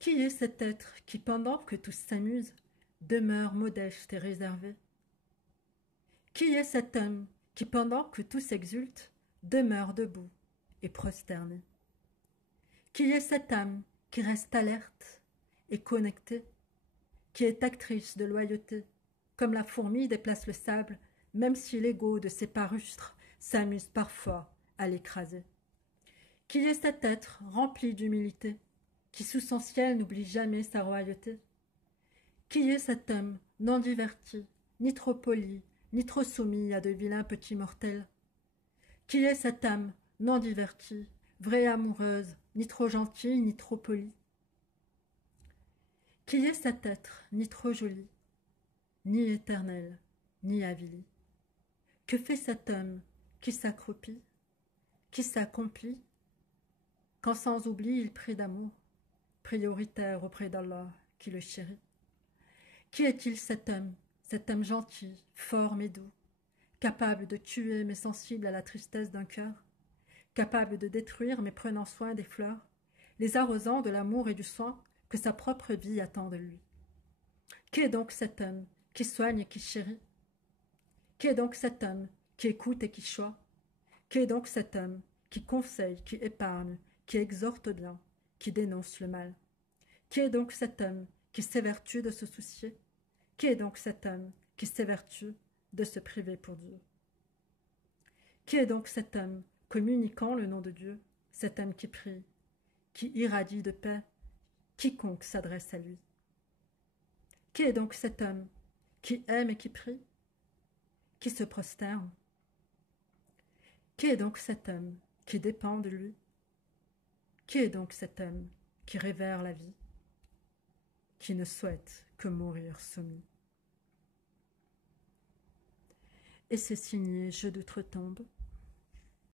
Qui est cet être qui, pendant que tous s'amusent, demeure modeste et réservé? Qui est cet homme qui, pendant que tous exultent, demeure debout et prosterné? Qui est cette âme qui reste alerte et connectée, qui est actrice de loyauté, comme la fourmi déplace le sable, même si l'ego de ses parustres s'amuse parfois à l'écraser? Qui est cet être rempli d'humilité, qui sous son ciel n'oublie jamais sa royauté? Qui est cet homme non diverti, ni trop poli, ni trop soumis à de vilains petits mortels? Qui est cette âme non divertie, vraie amoureuse, ni trop gentille, ni trop polie? Qui est cet être, ni trop joli, ni éternel, ni avili? Que fait cet homme qui s'accroupit, qui s'accomplit, quand sans oubli il prie d'amour, prioritaire auprès d'Allah qui le chérit? Qui est-il cet homme gentil, fort mais doux, capable de tuer mais sensible à la tristesse d'un cœur, capable de détruire mais prenant soin des fleurs, les arrosant de l'amour et du soin que sa propre vie attend de lui? Qui est donc cet homme qui soigne et qui chérit? Qui est donc cet homme qui écoute et qui choisit? Qui est donc cet homme qui conseille, qui épargne, qui exhorte au bien, qui dénonce le mal? Qui est donc cet homme qui s'évertue de se soucier? Qui est donc cet homme qui s'évertue de se priver pour Dieu? Qui est donc cet homme communiquant le nom de Dieu, cet homme qui prie, qui irradie de paix quiconque s'adresse à lui? Qui est donc cet homme qui aime et qui prie, qui se prosterne? Qui est donc cet homme qui dépend de lui? Qui est donc cet homme qui révère la vie, qui ne souhaite que mourir soumis? Et c'est signé Jeu d'outre-tombe,